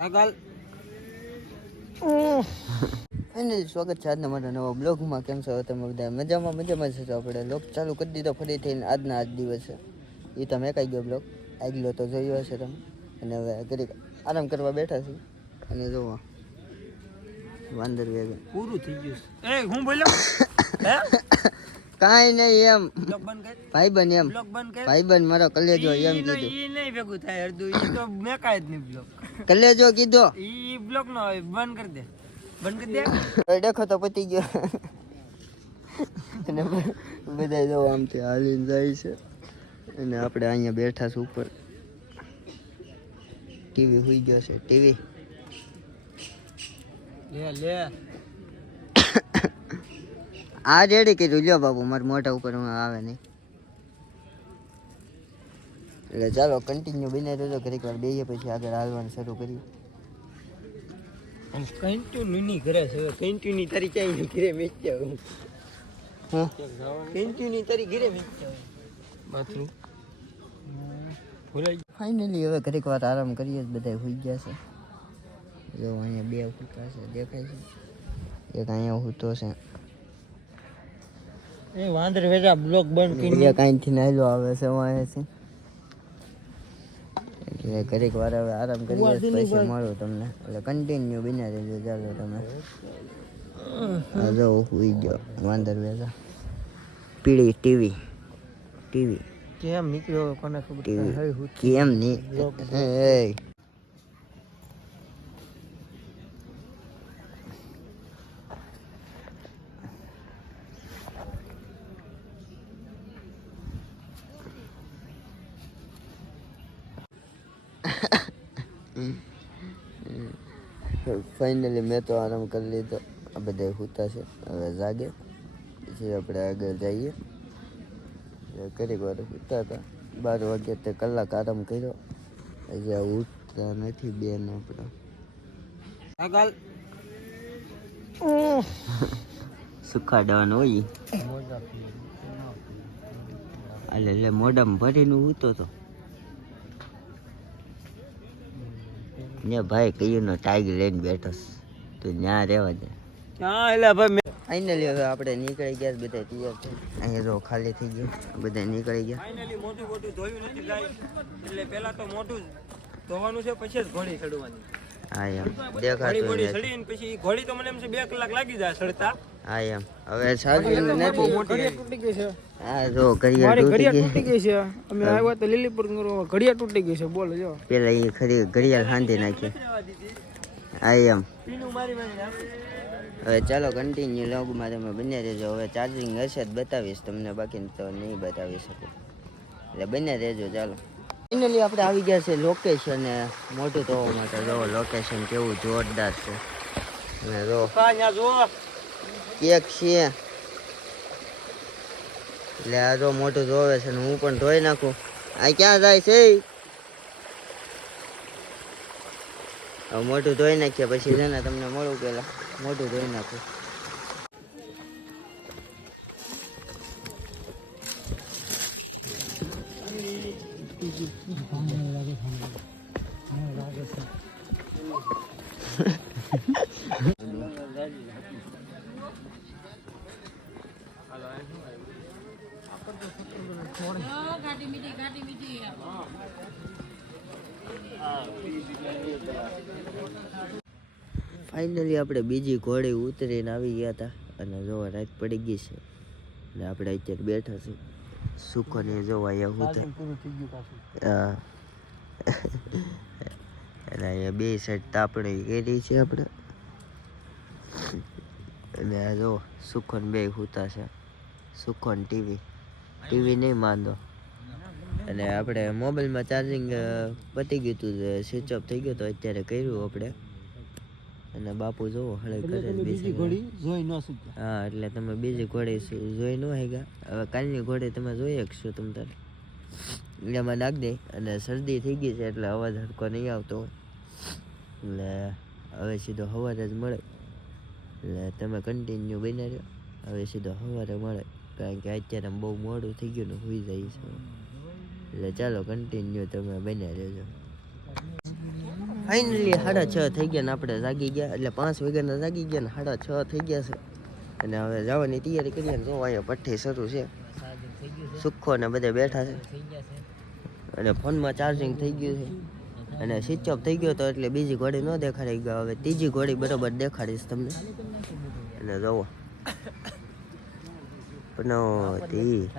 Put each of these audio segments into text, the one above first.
આગળ. ફાઇનલી સ્વાગત છે આજના મારા નવા બ્લોગમાં. કેમ છો? તમે બધા મજામાં? મજામાં છો આપણે? લોક ચાલુ કરી દીધો ફરી થઈને આજના આજ દિવસે. એ તમે કાંઈ ગયો બ્લોગ? આગલો તો જોયો હશે તમે. અને હવે ઘડીક આરામ કરવા બેઠા છીએ. અને જોવો વાંદર વેગે પૂરું થઈ ગયું એ હું બોલ્યો? હે? કાંઈ નહીં એમ. ભાઈ બન એમ. ભાઈ બન મારો કલેજો એમ કીધું. ઈ નહીં ભેગું થાય અડધું. ઈ તો મેં કાંઈ જ નહીં બ્લોક. કલેજો કીધો. ઈ બ્લોક નો હોય બંધ કરી દે. બંધ કરી દે? દેખો તો પતી ગયો. અને બધા જો આમથી હાલીને જાય છે. અને આપણે અહીંયા બેઠા છે ઉપર. ટીવી હોઈ ગયો છે. ટીવી. લે લે. આ રેડી કીધું લ્યો બાબુ મારા મોઢા ઉપર આવે નહીં. એટલે ચાલો કન્ટિન્યુ બને રહેજો ઘરેક વાર બેહીએ પછી આગળ હાલવાનું શરૂ કરીએ. આમ કન્ટિન્યુ ની ઘરે છે કન્ટિન્યુ તારી ક્યાંય ઘરે મેચ્યા હું? હા કન્ટિન્યુ તારી ઘરે મેચ્યા બાથરૂમ. ભૂલાઈ ફાઇનલી હવે ઘડીક વાર આરામ કરીએ જ બધા હોઈ ગયા છે. જો અહીંયા બે ફૂટા છે દેખાય છે. એક અહીંયા હુતો છે. એ વાંદર વેજા બ્લોક બંધ કરી એક અહીંથી નાયલો આવે છે અહીંયાથી. એટલે ઘરેક વાર હવે આરામ કરી પૈસા મળો તમને. એટલે કન્ટિન્યુ બિના રહેજો ચાલો તમે. આ ઉઈ ગયો વાંદર વેજા. પીળી ટીવી ટીવી. કેમ નીકળ્યો કોને ખબર? કેમ નહીં ફાઇનલી મેં તો આરામ કરી લીધો. આ બધા સૂતા છે. હવે જાગે. પછી આપણે આગળ જઈએ. ઘડીક વાર સૂતા હતા. બાર વાગે તે કલાક આરામ કર્યો. હજી ઉઠતા નથી બેન આપણે. આગળ સુખાડવાનું હોય. એટલે મોઢામાં ભરીને ઉતો તો. ને ભાઈ કયું નો ટાઈગર લઈને બેઠો તું ત્યાં રહેવા દે. હા એટલે ભાઈ ફાઇનલી હવે આપણે નીકળી ગયા બધા તૈયાર છે. અહીંયા જો ખાલી થઈ ગયું. બધા નીકળી ગયા. ફાઇનલી મોટું મોટું ધોયું નથી ગાય એટલે પહેલા તો મોટું ધોવાનું છે પછી જ ઘોડી ચડવાની હા એમ. દેખાતું ઘોડી પછી ઘોડી તો મને એમ છે બે કલાક લાગી જાય ચડતા. હા એમ. હવે નથી. તૂટી ગઈ છે. હા જો ઘડિયાળ તૂટી ગઈ. છે. અમે આવ્યા તો લીલીપુર ઘડિયા તૂટી ગઈ છે. બોલો જો. પેલા એ ખરી ઘડિયાળ હાંધી નાખી. હા એમ. હવે ચાલો કન્ટિન્યુ લોગમાં તમે બન્યા રહેજો. હવે ચાર્જિંગ હશે જ બતાવીશ તમને. બાકી તો નહીં બતાવી શકું. એટલે બન્યા રહેજો ચાલો. ફાઇનલી આપણે આવી ગયા છે લોકેશન મોટું તો માટે. જો લોકેશન કેવું જોરદાર છે. અને જો કેક છે એટલે આ જો મોટું જોવે છે ને હું પણ ધોઈ નાખું. આ ક્યાં જાય છે? મોટું ધોઈ નાખીએ, પછી છે ને તમને મળું પેલા. મોટું ધોઈ નાખું. ફાઇનલી આપણે બીજી ઘોડી ઉતરીને આવી ગયા હતા અને જોવા રાત પડી ગઈ છે. એટલે આપણે અત્યારે બેઠા છીએ. સુખો ને જોવા અહીંયા ઉતર પૂરું થઈ ગયું પાછું. હા અને અહીંયા બે સાઈડ તાપણી કરી છે આપણે. અને આ જો સુખન બે હુતા છે. સુખન ટીવી. ટીવી નહીં માંદો. અને આપણે મોબાઈલમાં ચાર્જિંગ પતી ગયું હતું સ્વિચ ઓફ થઈ ગયું તો અત્યારે કર્યું આપણે. અને બાપુ જોવો હળે કરે બીજી. ઘોડી જોઈ ન શક્યા? હા એટલે તમે બીજી ઘોડી જોઈ ન હેગા હવે કાલની ઘોડી તમે જોઈ શકશો તમ તારે. એમાં નાખ દે અને શરદી થઈ ગઈ છે એટલે અવાજ હરકો નહીં આવતો. એટલે હવે સીધો સવારે જ મળે. એટલે તમે કન્ટિન્યુ બની રહ્યો હવે સીધો સવારે મળે. કારણ કે અત્યારે બહુ મોડું થઈ ગયું ને હોઈ જાય છે. એટલે ચાલો કન્ટિન્યુ તમે બની રહેજો. ફાઇનલી સાડા છ થઈ ગયા ને આપણે જાગી ગયા એટલે પાંચ વાગ્યાના જાગી ગયા ને સાડા છ થઈ ગયા છે. અને હવે જવાની તૈયારી કરીએ ને જો અહીંયા પઠ્ઠી શરૂ છે. સુખો ને બધા બેઠા છે. અને ફોનમાં ચાર્જિંગ થઈ ગયું છે. અને સ્વિચ ઓફ થઈ ગયો તો એટલે બીજી ઘોડી ન દેખાડી ગયો હવે ત્રીજી ઘોડી બરોબર દેખાડીશ તમને. અને જુઓ પનોતી.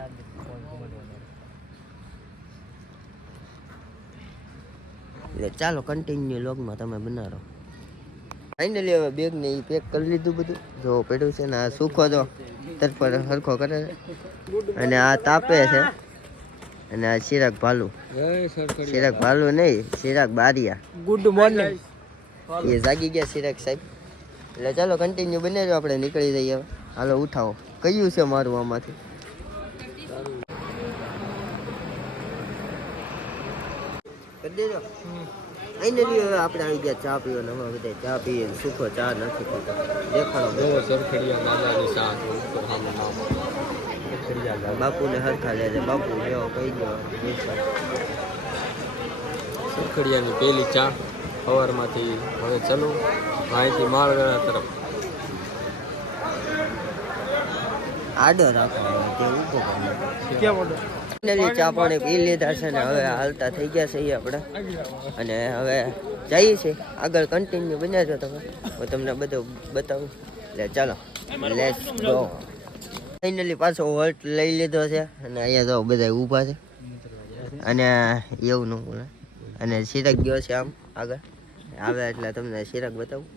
એટલે ચાલો કન્ટિન્યુ લોગમાં તમે બનાવો. ફાઇનલી હવે બેગ ને એ પેક કરી લીધું બધું. જો પડ્યું છે ને આ સુખો જો તરફર સરખો કરે છે. અને આ તાપે છે. અને આ ચિરાગ ભાલુ. ચિરાગ ભાલુ નહીં ચિરાગ બારિયા. ગુડ મોર્નિંગ એ જાગી ગયા ચિરાગ સાહેબ. એટલે ચાલો કન્ટિન્યુ બનાવ્યો આપણે નીકળી જઈએ હવે. હાલો ઉઠાવો. કયું છે મારું આમાંથી? કરી દેજો. ચા પીવા હવે બધા ચા પીએ સુખો ચા નથી દેખાડો બહુ સરખડિયા દાદાની બાપુને હરખા લે છે, બાપુ જેવો કહી ગયો સરખડિયાની પહેલી ચા સવારમાંથી હવે ચલો, અહીંથી માળગઢ તરફ. આડો રાખવાનો તે ઊભો ફાઇનલી ચા પાણી પી લીધા છે ને હવે હાલતા થઈ ગયા છે આપણે. અને હવે જઈએ છીએ. આગળ કન્ટિન્યુ બન્યા છો તમે. હું તમને બધું બતાવું. એટલે ચાલો. લેટ્સ ગો ફાઇનલી પાછો હોલ્ટ લઈ લીધો છે. અને અહીંયા તો બધા ઊભા છે. અને એવું ન બોલે. અને સિરક ગયો છે આમ આગળ. આવે એટલે તમને સિરક બતાવું.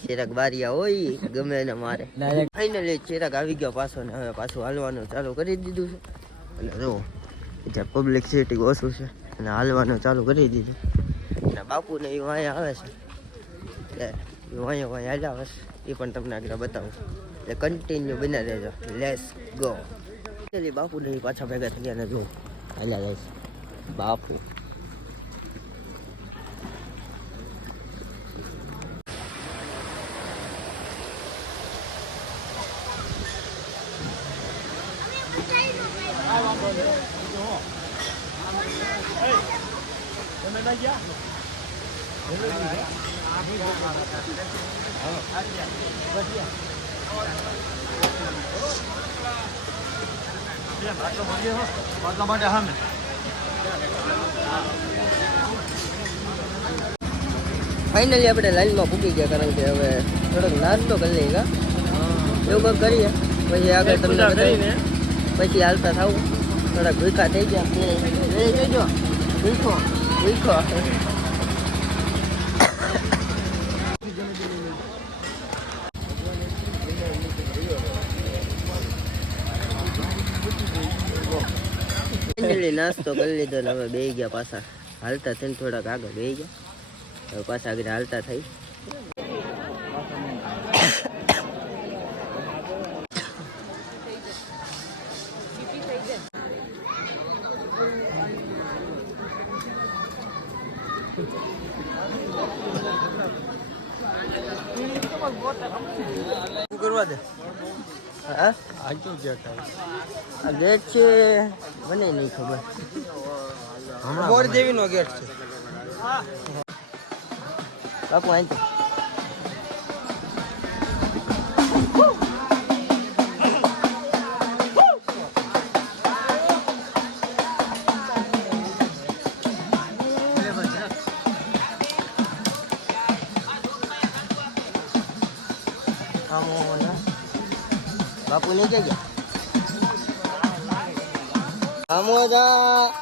ચિરાગ બારિયા હોય ગમે એને મારે. ફાઇનલી ચિરાગ આવી ગયો પાછો ને હવે પાછું હાલવાનું ચાલુ કરી દીધું છે. એટલે જો ત્યાં પબ્લિક સિટી ઓછું છે. અને હાલવાનું ચાલુ કરી દીધું. અને બાપુને એ વાંયા આવે છે. એટલે વાંયા વાંયા હાલ્યા આવે એ પણ તમને આગળ બતાવું. એટલે કન્ટિન્યુ બના રહેજો. લેસ ગો એટલે બાપુને પાછા ભેગા થઈ ગયા જો, હાલ્યા જાય છે. બાપુ. ફાઇનલી આપણે લાઈનમાં પૂકી ગયા કારણ કે હવે થોડોક નાસ્તો કરી લઈએ એવું કંઈક કરીએ પછી આગળ તમને પછી હાલતા થાવું થોડાક ભૂખા થઈ ગયા એ ભૂખો નાસ્તો કરી લીધો ને હવે બે ગયા પાછા. હાલતા થઈને થોડાક આગળ બે ગયા. હવે પાછા આગળ હાલતા થઈ શું કરવા દે હા આ ગેટ છે મને નહીં ખબર. બોર દેવીનો ગેટ છે. બાપુ અહીં બાપુ ને ક્યાં ગયા આમોદા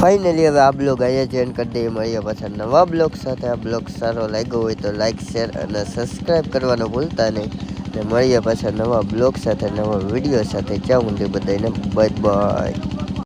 ફાઇનલી હવે આ બ્લોગ અહીંયા જોઈન કરી દઈએ. મળીએ પાછા નવા બ્લોગ સાથે. આ બ્લોગ સારો લાગ્યો હોય તો લાઇક શેર અને સબસ્ક્રાઈબ કરવાનું ભૂલતા નહીં. ને મળીએ પાછા નવા બ્લોગ સાથે, નવા વીડિયો સાથે. ત્યાં સુધી બધાને બાય બાય